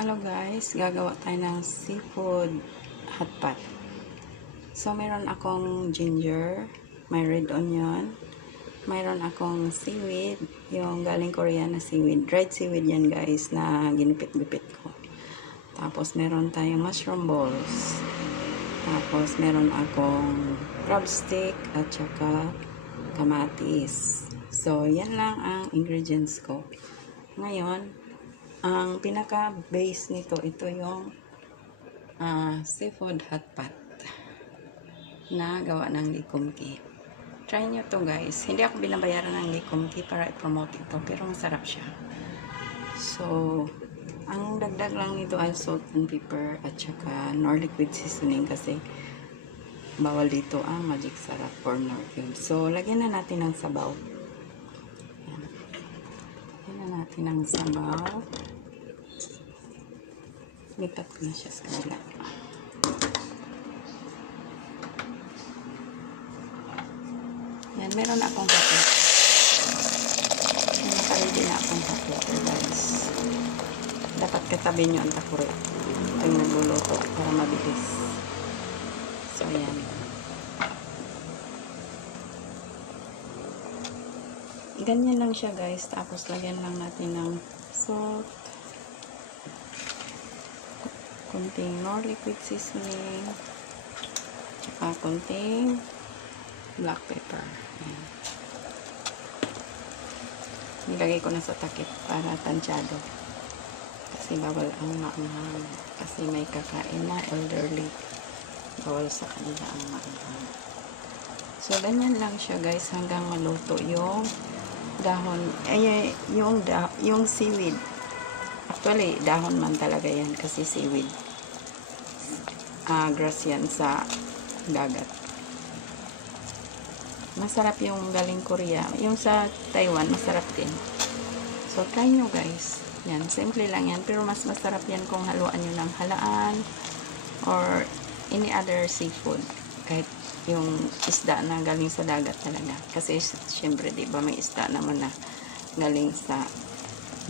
Hello guys, gagawa tayo ng seafood hot pot. So meron akong ginger, may red onion, mayroon akong seaweed, yung galing Korea na seaweed, dried seaweed yan guys na ginupit-gupit ko. Tapos meron tayong mushroom balls. Tapos meron akong crab stick at saka kamatis. So yan lang ang ingredients ko. Ngayon, ang pinaka-base nito, ito yung seafood hot pot na gawa ng Likumki. Try nyo to guys. Hindi ako binabayaran ng Likumki para i-promote ito, pero masarap siya. So, ang dagdag lang nito ay salt and pepper at saka nor liquid seasoning kasi bawal dito ang magic sarap or nor cube. So, lagyan na natin ng sabaw. Yan. Lagyan na natin ng sabaw. Lipat ko na siya sa kabila. Yan, meron akong kape. Nakalindi na akong kape guys. Dapat katabi nyo ang takuri pag nagluluto para mabilis. So, yan. Ganyan lang siya guys. Tapos, lagyan lang natin ng salt. Kunting nor liquid seasoning. Tsaka kunting black pepper. Ayan. Nilagay ko na sa takip para tansyado. Kasi bawal ang maanghang. Kasi may kakain na elderly. Bawal sa kanila ang maanghang. So, ganyan lang siya guys hanggang maluto yung dahon. Yung seaweed. Actually, dahon man talaga yan kasi seaweed. Grass yan sa dagat. Masarap yung galing Korea. Yung sa Taiwan, masarap din. So, try nyo guys. Yan, simple lang yan. Pero mas masarap yan kung haluan nyo ng halaan or any other seafood. Kahit yung isda na galing sa dagat talaga. Kasi, syempre, diba, may isda naman na galing sa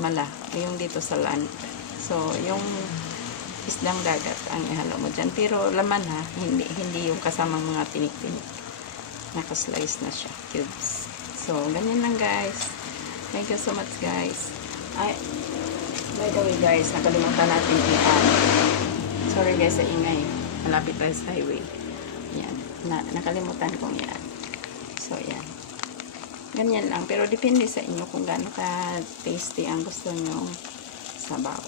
mala, yung dito sa land. So, yung isdang dagat ang ihalo mo dyan. Pero laman ha, hindi yung kasamang mga tinik-tinik. Naka-slice na siya, cubes. So, ganyan lang guys. Thank you so much guys. Ay, by the way guys, nakalimutan natin i-add. Sorry guys sa ingay. Malapit tayo sa highway. Yan. Nakalimutan kong i-add. So, yan. Ganyan lang. Pero depende sa inyo kung gaano ka-tasty ang gusto nyo sabaw.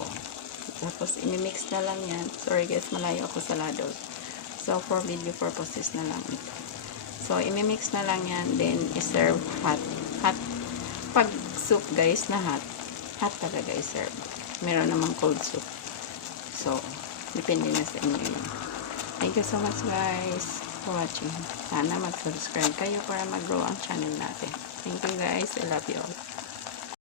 Tapos, imimix na lang yan. Sorry guys, malayo ako sa ladle. So, for video purposes na lang ito. So, imimix na lang yan. Then, iserve hot. Hot. Pag soup guys na hot, hot talaga iserve. Meron namang cold soup. So, depende na sa inyo yun. Thank you so much guys for watching. Sana mag-subscribe kayo para mag-grow ang channel natin. Thank you guys. I love you all.